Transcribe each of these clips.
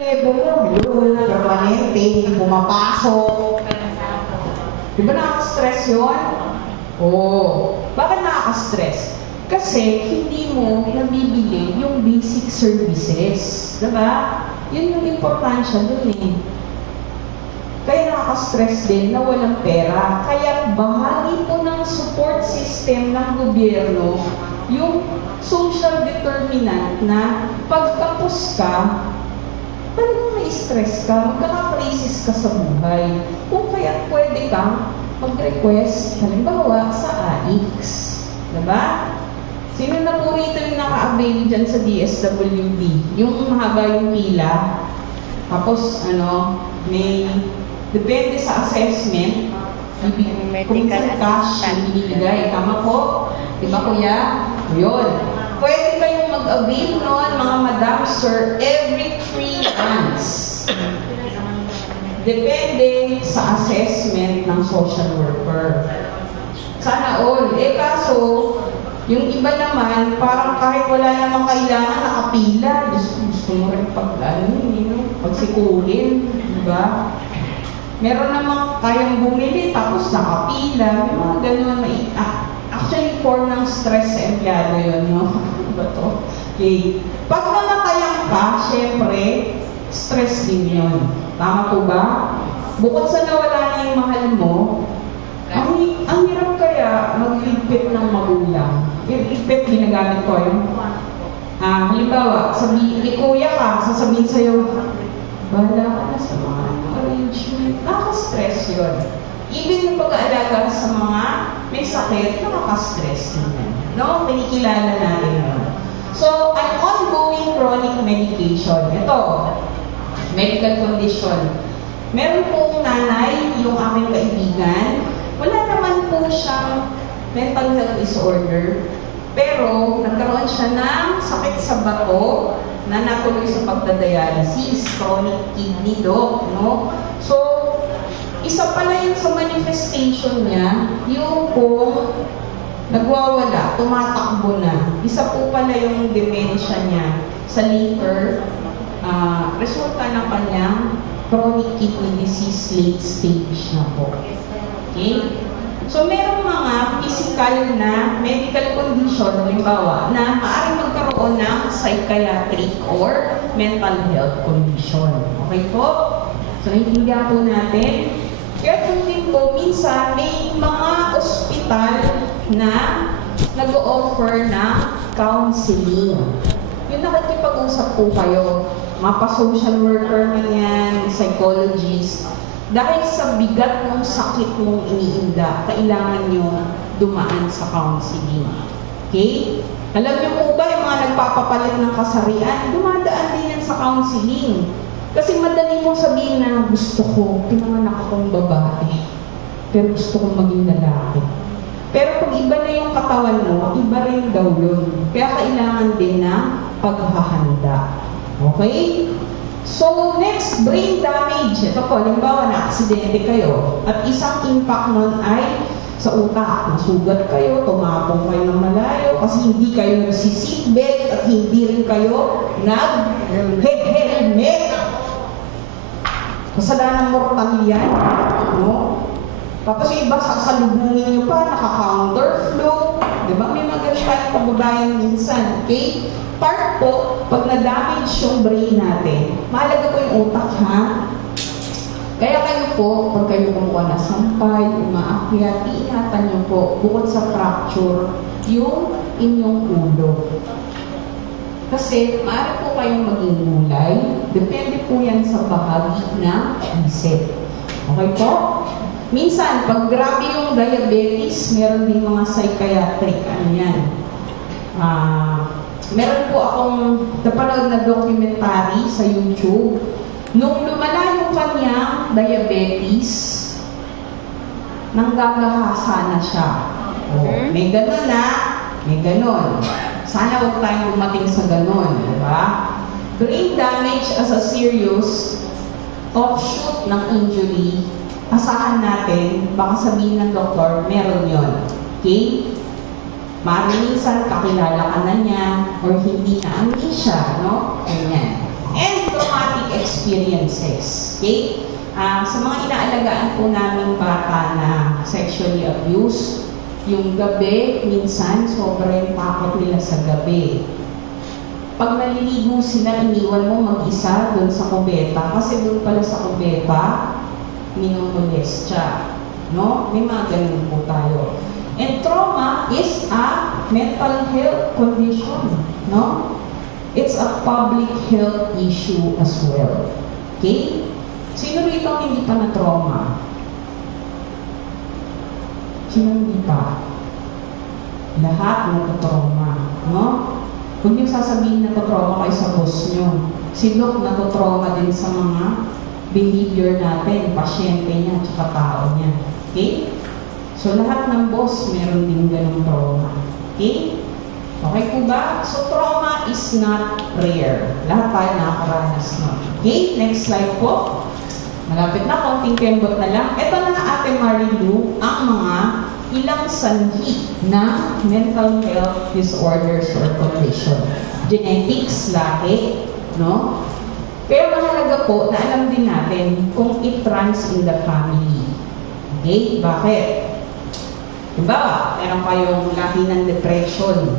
Hello, permanente, hindi pumapasok. Di ba nakaka-stress yun? Oo. Bakit nakaka-stress? Kasi hindi mo nabibili yung basic services. Diba? Yun yung importansya dun eh. Kaya nakaka-stress din na walang pera. Kaya bahagi po ng support system ng gobyerno yung social determinant na pagtapos ka, talagang may-stress ka, magkaka-crisis ka sa buhay. Kung kaya pwede kang mag-request, halimbawa, sa AIX. Diba? Sino na po rito yung naka-avail dyan sa DSWD? Yung mahaba yung pila. Tapos, may, depende sa assessment, kung saan cash yung binibigay. Tama po? Diba, kuya? Yun. Pwede kayong mag-avail nun, mga madam, sir, every 3 months. Depende sa assessment ng social worker. Sana all. Kaso, yung iba naman, parang kahit wala namang kailangan, nakapila. Gusto mo rin pagsikulin. Diba? Meron namang kayang bumili, tapos nakapila. May mga ganun. Actually, form ng stress sa empleyado yun, no? Diba to? Okay. Pag namatayan ka, syempre, stress din yun. Tama po ba? Bukod sa nawala na yung mahal mo, ang hirap kaya magligpit ng magulang. Yung ligpit, ginagamit ko yun. Halimbawa, kuya ka, sasabihin sa'yo, bahala ka na sa mga arrangement. Nakaka-stress yun. Even yung pag-aalaga sa mga may sakit, nakaka-stress naman. No? Pinikilala natin yun. So, an ongoing chronic medication. Ito, medical condition. Meron pong nanay, yung aking kaibigan, wala naman po siyang mental health disorder, pero nagkaroon siya ng sakit sa bato na natuloy sa pagdadialysis, chronic kidney doc, no? So, isa pala yun sa manifestation niya, yung po nagwawala, tumatakbo na. Isa po pala yung dementia niya sa later, resulta ng kanyang chronic kidney disease late stage na po. Okay? So, merong mga physical na medical condition, halimbawa, na maaaring magkaroon ng psychiatric or mental health condition. Okay po? So, naiintindihan po natin. Kaya din po, minsan may mga ospital na nag-o-offer ng counseling. Yung nakikipag-usap po kayo, mapa-social worker man yan, psychologist, dahil sa bigat ng sakit mong iniinda, kailangan nyo dumaan sa counseling. Okay? Alam niyo po ba, yung mga nagpapapalit ng kasarian, dumadaan din yan sa counseling. Kasi madali mong sabihin na gusto ko, pinanganak akong babae, pero gusto kong maging lalaki. Pero pag iba na yung katawan mo, iba rin daw yun. Kaya kailangan din ng paghahanda. Okay? So, next, brain damage. Ito po, halimbawa na aksidente kayo at isang impact nun ay sa utak. Nasugat kayo, tumapong kayo ng malayo kasi hindi kayo nagsi-seatbelt at hindi rin kayo nag-helmet. Kasalanan mortal yan. No? Tapos yung iba, sasalubungin nyo pa, naka-counterflow. Diba? May mga ganun tayong pagbabayan minsan. Okay? Part po, pag na-damage yung brain natin, mahalaga po yung utak, ha? Kaya kayo po, pag kayo kumuha na sampay, umaakyat, iingatan nyo po, bukod sa fracture, yung inyong ulo. Kasi, maaari po kayong maging gulay, depende po yan sa bahagi ng isip. Okay po? Minsan, pag grabe yung diabetes, meron din mga psychiatric, meron po akong napanood na documentary sa YouTube. Nung lumala yung kanyang diabetes, nanggagahasa na siya. May ganun na, may ganun. Sana huwag tayong dumating sa ganun, diba? Brain damage as a serious offshoot ng injury, asahan natin, baka sabihin ng doktor, meron yon. Okay? Minsan, kakilala ka na niya, or hindi na amnesia, no? Ganyan. And traumatic experience. experiences. Okay? Sa mga inaalagaan po namin bata na sexually abused, yung gabi, minsan, sobrang takot nila sa gabi. Pag naliligo sila, iniwan mo mag-isa doon sa kubeta, kasi doon pala sa kubeta, minumolestya. No? May mga ganun po tayo. And trauma is a mental health condition. No? It's a public health issue as well. Okay? Sino rito ang hindi pa na-trauma? Sino hindi pa? Lahat na-trauma. No? Huwag niyo sasabihin na na-trauma kayo sa boss niyo. Si Doc na-trauma din sa mga behavior natin, pasyente niya, tsaka tao niya. Okay? So, lahat ng boss, meron din ganung trauma. Okay? Okay po ba? So, trauma is not rare. Lahat tayo nakakaranas nun. Okay? Next slide po. Malapit na, konting kembot na lang. Ito na Ate Marilu, ang mga ilang sanhi na mental health disorders or condition. Genetics, lahi, no? Pero mahalaga po na alam din natin kung it runs in the family. Okay? Bakit? Diba? Meron kayong lahi ng depression.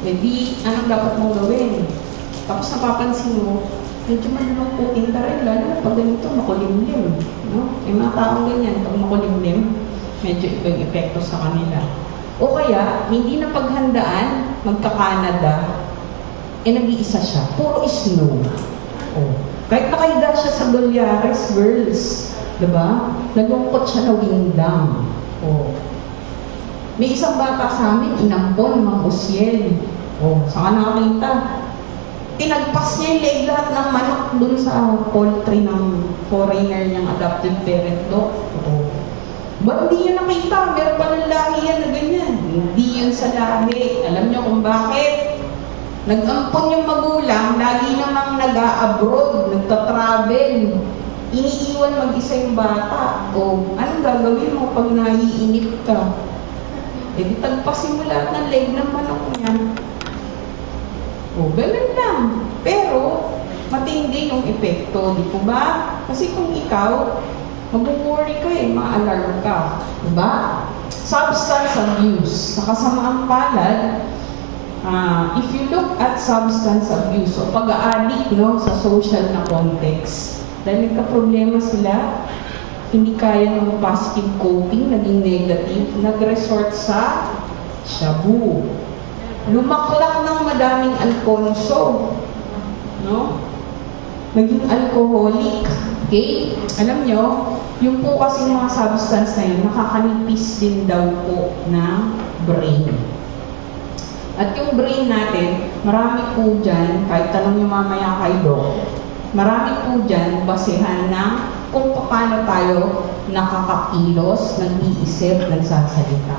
Hindi, anong dapat mong gawin? Tapos napapansin mo, medyo malulungkutin ka rin, lalo na pag ganito, makulimlim. No? Yung mga taong ganyan, pag makulimlim, medyo ibang epekto sa kanila. O kaya, hindi na paghandaan, magka-Canada, nag-iisa siya. Puro snow. Oh. Kahit nakahiga siya sa Dolyares, girls, diba? Nalungkot siya na windang. Oh. May isang bata sa amin, inampon, Mang Usiel. Oh, saan nakakita? Tinagpas niya yung leg lahat ng manok dun sa poultry ng foreigner niyang adopted parent do. Oh. Ba't di yun nakita? Meron pa ng lahi yan na ganyan. Hindi yun sa lahi. Alam niyo kung bakit? Nag-ampon yung magulang, lagi namang nag-a-abroad, nagta-travel. Iniiwan mag-isa yung bata. O, anong gagawin mo pag naiinip ka? Eh, di tagpasin mo lahat ng leg ng manok niya. O, ganun lang. Pero, matindi yung epekto, di po ba? Kasi kung ikaw, mag-worry ka eh, ma-alarm ka. Diba? Substance abuse. Sa kasamaang palad, if you look at substance abuse o pag-a-addict, no, sa social na context, dahil nagka-problema sila, hindi kaya ng positive coping, naging negative, nag-resort sa shabu. Lumaklak ng madaming alkonso. No? Naging alcoholic. Okay? Alam nyo, yung po kasi mga substance na yun, nakakanipis din daw po ng brain. At yung brain natin, marami po dyan, kahit tanong nyo mamaya kay Doc, marami po dyan basehan ng kung paano tayo nakakakilos, nag-iisip, nagsasalita.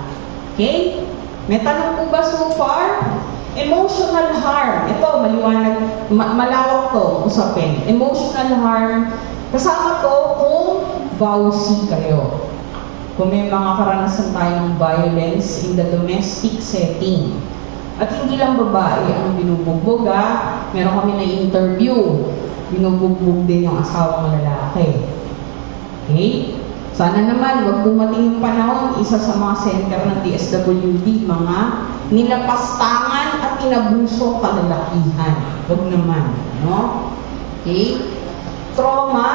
Okay? May tanong po ba so far? Emotional harm. Ito, maliwanag, malawak to, usapin. Emotional harm. Kasama to kung vowsy kayo. Kung may mga karanasan tayong violence in the domestic setting. At hindi lang babae ang binubugbog, meron kami na interview. Binubugbog din yung asawang lalaki. Okay? Sana naman, wag dumating yung panahon, isa sa mga center ng DSWD, mga nilapastangan at inabuso kalalakihan. Wag naman, no? Okay? Trauma,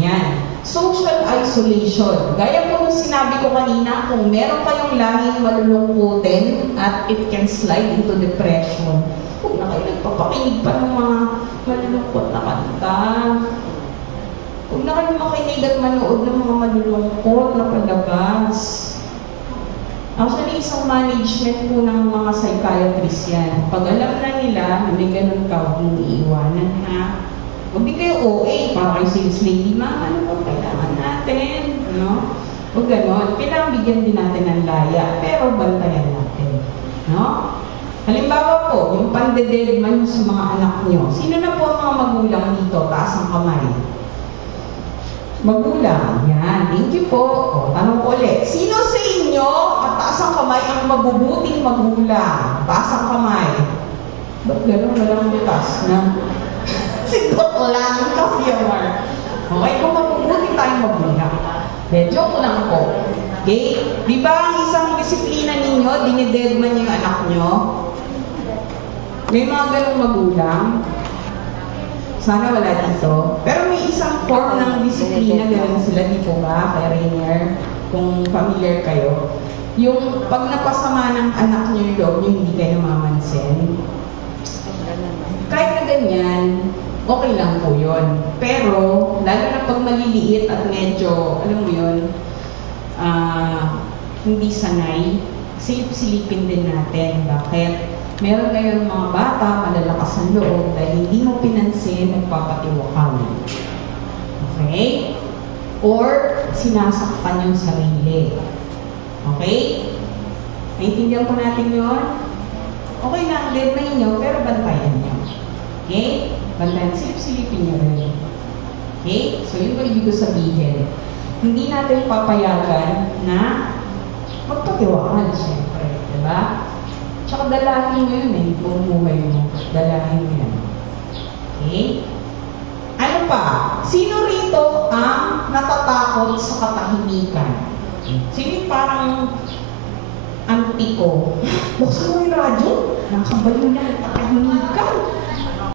yan. Social isolation. Gaya po nung sinabi ko kanina, kung meron kayong lahing malulungkutin at it can slide into depression, huwag na kayo nagpapakinig pa ng mga malulungkot na kanta. Huwag na kayo makinig at manood ng mga malulungkot na palabas. Actually, isang management po ng mga psychiatrist yan. Pag alam na nila, may ganun ka, huwag mong iiwanan, ha? Huwag di kayo OA, para kayo sales lady, ano po kailangan natin, no? Huwag ganon. Kailangan bigyan din natin ng laya, pero bantayan natin, no? Halimbawa po, yung pandededman nyo sa mga anak nyo. Sino na po ang mga magulang dito? Taas ang kamay. Magulang. Yan. Thank you po. O, tanong ko ulit. Sino sa inyo at taas ang kamay ang mabubuting magulang? Taas ang kamay. Ba't gano'n na lang butas na? Sigot lang kasi yung Okay? Kung mabubuti tayong magulang. Joke lang po. Okay? Di ba ang isang disiplina ninyo, dinidedman niyo yung anak nyo? May mga ganong magulang. Sana wala dito. Pero may isang form ng disiplina, gano'n sila dito ba, kay Rainier, kung familiar kayo. Yung pag napasama ng anak niyo yung loob niyo, hindi kayo mamansin. Kahit na ganyan, okay lang po yun. Pero, lalo na pag maliliit at medyo, alam mo yun, hindi sanay, silipin din natin. Bakit? Meron ngayon mga bata, malalakas ang loob, dahil hindi mo pinansin, nagpapatiwakal. Okay? Or, sinasaktan yung sarili. Okay? Naintindihan po natin yun? Okay lang, deadline nyo, pero bantayan nyo. Okay? Bantayan, silipin nyo rin. Okay? So, yun ba ibig ko sabihin? Hindi natin papayagan na magpatiwakal, siyempre. Diba? Tsaka dalahin mo yun eh, bumuhay mo. Dalahin mo yun. Okay? Ano pa? Sino rito ang natatakot sa katahimikan? Sino yung parang antiko? Buksan mo yung radyo, nakabaliw na katahimikan.